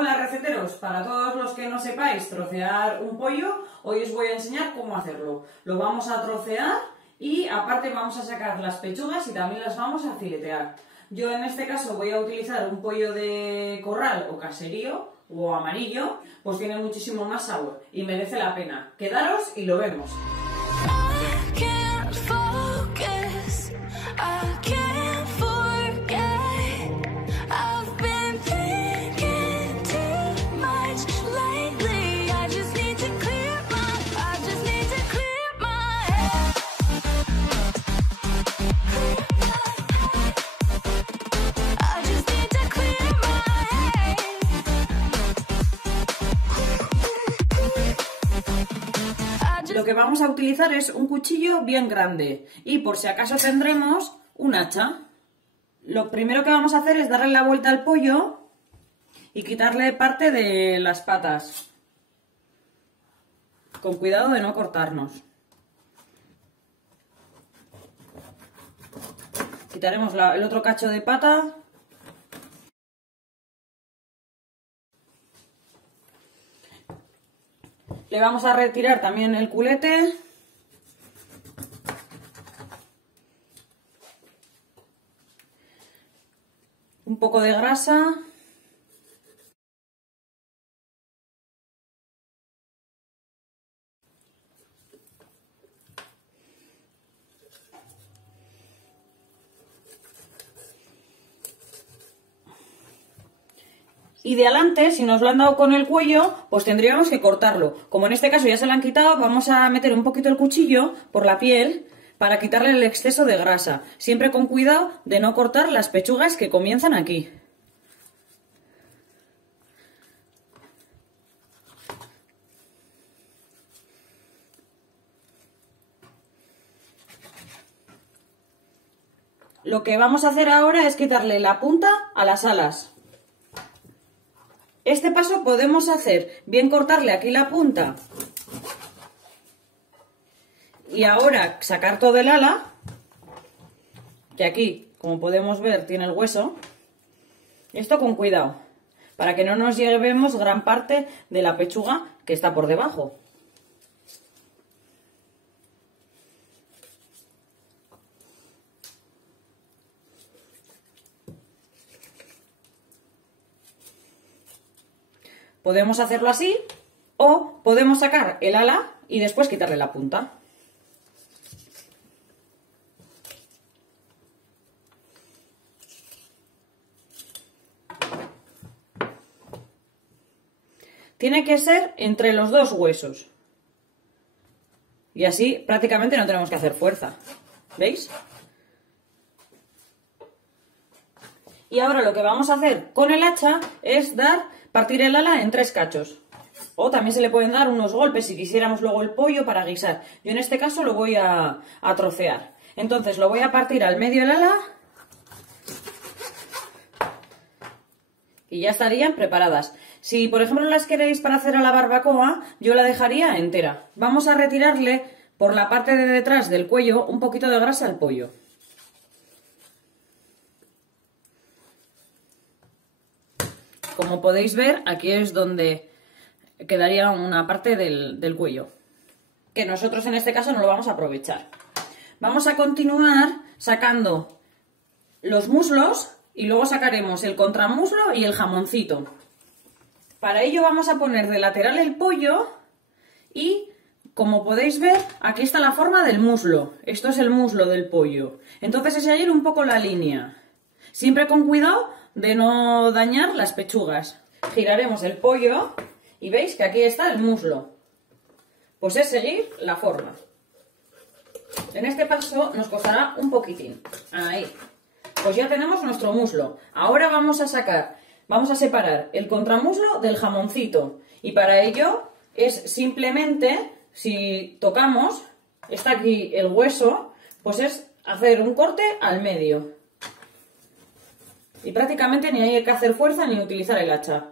Hola receteros, para todos los que no sepáis trocear un pollo, hoy os voy a enseñar cómo hacerlo. Lo vamos a trocear y aparte vamos a sacar las pechugas y también las vamos a filetear. Yo en este caso voy a utilizar un pollo de corral o caserío o amarillo, pues tiene muchísimo más sabor y merece la pena. Quedaros y lo vemos. Lo que vamos a utilizar es un cuchillo bien grande y por si acaso tendremos un hacha. Lo primero que vamos a hacer es darle la vuelta al pollo y quitarle parte de las patas. Con cuidado de no cortarnos. Quitaremos el otro cacho de pata. Le vamos a retirar también el culete. Un poco de grasa. Y de adelante, si nos lo han dado con el cuello, pues tendríamos que cortarlo. Como en este caso ya se lo han quitado, vamos a meter un poquito el cuchillo por la piel para quitarle el exceso de grasa. Siempre con cuidado de no cortar las pechugas que comienzan aquí. Lo que vamos a hacer ahora es quitarle la punta a las alas. Este paso podemos hacer bien cortarle aquí la punta y ahora sacar todo el ala, que aquí, como podemos ver, tiene el hueso. Esto con cuidado, para que no nos llevemos gran parte de la pechuga que está por debajo. Podemos hacerlo así o podemos sacar el ala y después quitarle la punta. Tiene que ser entre los dos huesos. Y así prácticamente no tenemos que hacer fuerza. ¿Veis? Y ahora lo que vamos a hacer con el hacha es partir el ala en 3 cachos. O también se le pueden dar unos golpes si quisiéramos luego el pollo para guisar. Yo en este caso lo voy a trocear. Entonces lo voy a partir al medio el ala. Y ya estarían preparadas. Si por ejemplo las queréis para hacer a la barbacoa, yo la dejaría entera. Vamos a retirarle por la parte de detrás del cuello un poquito de grasa al pollo. Como podéis ver, aquí es donde quedaría una parte del cuello, que nosotros en este caso no lo vamos a aprovechar. Vamos a continuar sacando los muslos y luego sacaremos el contramuslo y el jamoncito. Para ello vamos a poner de lateral el pollo y, como podéis ver, aquí está la forma del muslo. Esto es el muslo del pollo. Entonces es seguir un poco la línea. Siempre con cuidado de no dañar las pechugas. Giraremos el pollo y veis que aquí está el muslo. Pues es seguir la forma. En este paso nos costará un poquitín. Ahí. Pues ya tenemos nuestro muslo. Ahora vamos a separar el contramuslo del jamoncito. Y para ello es simplemente, si tocamos, está aquí el hueso, pues es hacer un corte al medio. Y prácticamente ni hay que hacer fuerza ni utilizar el hacha.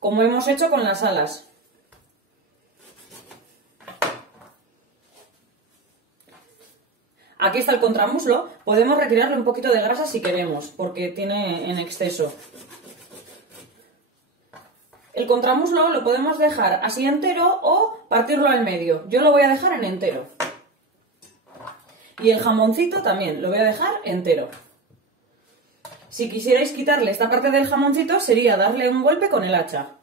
Como hemos hecho con las alas. Aquí está el contramuslo, podemos retirarle un poquito de grasa si queremos, porque tiene en exceso. El contramuslo lo podemos dejar así entero o partirlo al medio. Yo lo voy a dejar en entero. Y el jamoncito también lo voy a dejar entero. Si quisierais quitarle esta parte del jamoncito sería darle un golpe con el hacha.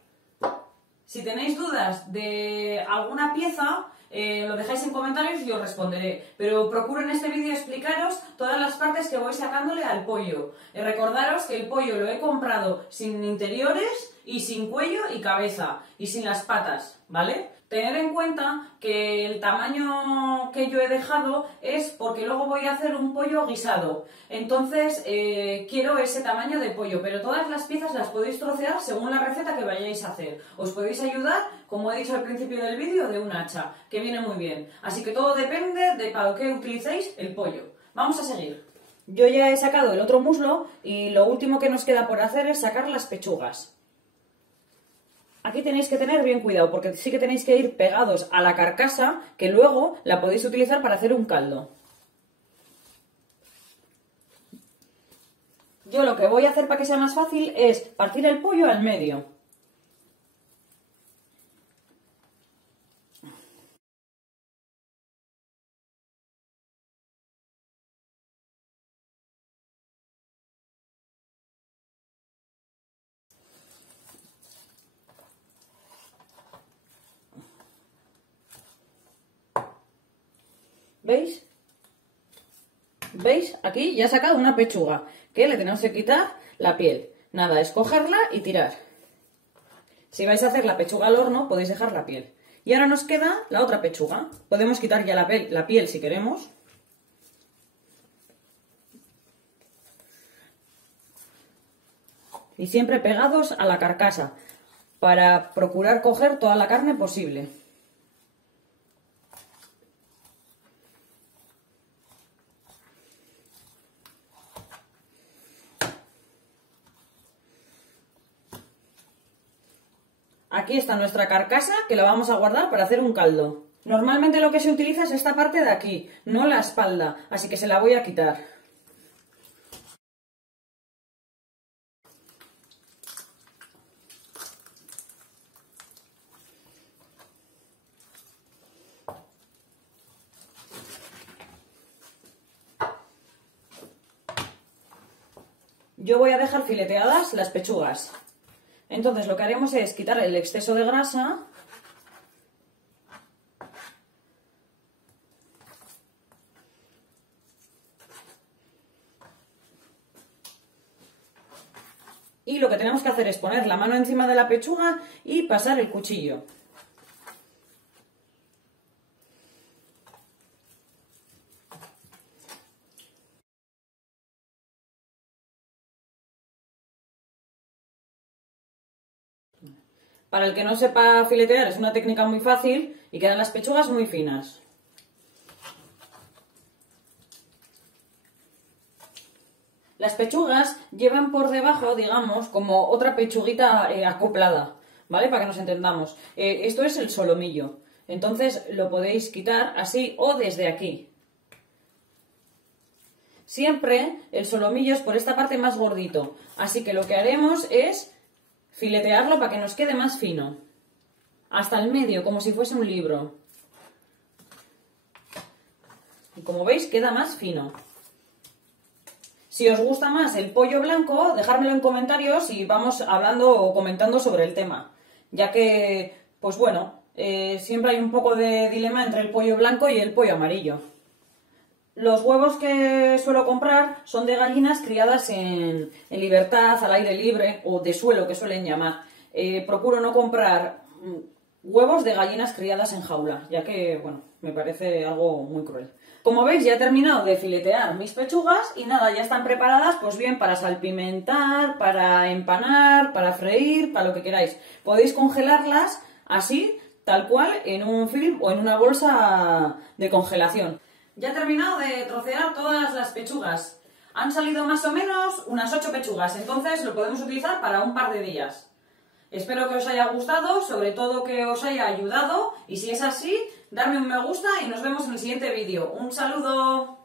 Si tenéis dudas de alguna pieza, lo dejáis en comentarios y os responderé. Pero procuro en este vídeo explicaros todas las partes que voy sacándole al pollo. Recordaros que el pollo lo he comprado sin interiores y sin cuello y cabeza y sin las patas, ¿vale? Tened en cuenta que el tamaño que yo he dejado es porque luego voy a hacer un pollo guisado. Entonces quiero ese tamaño de pollo, pero todas las piezas las podéis trocear según la receta que vayáis a hacer. Os podéis ayudar, como he dicho al principio del vídeo, de un hacha, que viene muy bien. Así que todo depende de para qué utilicéis el pollo. Vamos a seguir. Yo ya he sacado el otro muslo y lo último que nos queda por hacer es sacar las pechugas. Aquí tenéis que tener bien cuidado porque sí que tenéis que ir pegados a la carcasa, que luego la podéis utilizar para hacer un caldo. Yo lo que voy a hacer para que sea más fácil es partir el pollo al medio. ¿Veis? ¿Veis? Aquí ya he sacado una pechuga, que le tenemos que quitar la piel. Nada, es cogerla y tirar. Si vais a hacer la pechuga al horno, podéis dejar la piel. Y ahora nos queda la otra pechuga. Podemos quitar ya la piel si queremos. Y siempre pegados a la carcasa, para procurar coger toda la carne posible. Aquí está nuestra carcasa, que la vamos a guardar para hacer un caldo. Normalmente lo que se utiliza es esta parte de aquí, no la espalda, así que se la voy a quitar. Yo voy a dejar fileteadas las pechugas. Entonces lo que haremos es quitar el exceso de grasa. Y lo que tenemos que hacer es poner la mano encima de la pechuga y pasar el cuchillo. Para el que no sepa filetear es una técnica muy fácil y quedan las pechugas muy finas. Las pechugas llevan por debajo, digamos, como otra pechuguita acoplada, ¿vale? Para que nos entendamos. Esto es el solomillo. Entonces lo podéis quitar así o desde aquí. Siempre el solomillo es por esta parte más gordito. Así que lo que haremos es filetearlo para que nos quede más fino. Hasta el medio, como si fuese un libro. Y como veis, queda más fino. Si os gusta más el pollo blanco, dejármelo en comentarios y vamos hablando o comentando sobre el tema. Ya que, pues bueno, siempre hay un poco de dilema entre el pollo blanco y el pollo amarillo. Los huevos que suelo comprar son de gallinas criadas en libertad, al aire libre o de suelo, que suelen llamar. Procuro no comprar huevos de gallinas criadas en jaula, ya que, bueno, me parece algo muy cruel. Como veis, ya he terminado de filetear mis pechugas y nada, ya están preparadas pues bien para salpimentar, para empanar, para freír, para lo que queráis. Podéis congelarlas así, tal cual, en un film o en una bolsa de congelación. Ya he terminado de trocear todas las pechugas. Han salido más o menos unas 8 pechugas, entonces lo podemos utilizar para un par de días. Espero que os haya gustado, sobre todo que os haya ayudado, y si es así, darme un me gusta y nos vemos en el siguiente vídeo. ¡Un saludo!